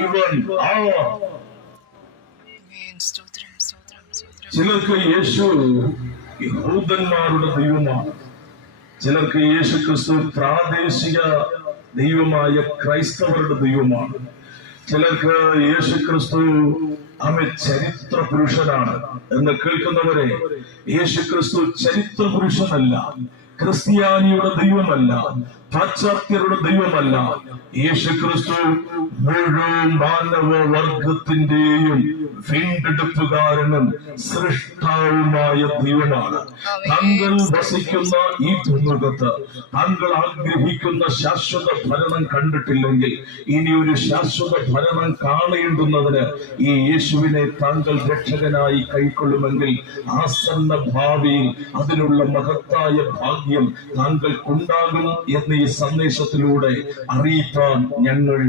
ഇവൻ ചിലർക്ക് യേശു യഹൂദന്മാരുടെ ദൈവമാണ്, ചിലർക്ക് യേശു ക്രിസ്തു പ്രാദേശിക ദൈവമായ ക്രൈസ്തവരുടെ ദൈവമാണ്, ചിലർക്ക് യേശു ക്രിസ്തു അവൻ ചരിത്ര പുരുഷനാണ് എന്ന് കേൾക്കുന്നവരെ, യേശു ക്രിസ്തു ചരിത്ര പുരുഷനല്ല, ക്രിസ്ത്യാനിയുടെ ദൈവമല്ല, പാശ്ചാത്യരുടെ ദൈവമല്ല. യേശു ക്രിസ്തു മുഴുവൻ മാനവ വർഗത്തിന്റെയും വീണ്ടെടുപ്പുകാരനും സൃഷ്ടാവുമായ ദൈവമാണ്. താങ്കൾ വസിക്കുന്ന ഈ ഭൂമുഖത്ത് താങ്കൾ ആഗ്രഹിക്കുന്ന ശാശ്വത ഭരണം കണ്ടിട്ടില്ലെങ്കിൽ ഇനി ഒരു ശാശ്വത ഭരണം കാണേണ്ടുന്നതിന് ഈ യേശുവിനെ താങ്കൾ രക്ഷകനായി കൈക്കൊള്ളുമെങ്കിൽ ആസന്ന ഭാവിയിൽ അതിനുള്ള മഹത്തായ ഭാഗ്യം താങ്കൾക്കുണ്ടാകും എന്ന് ഈ സന്ദേശത്തിലൂടെ അറിയിക്കാൻ ഞങ്ങൾ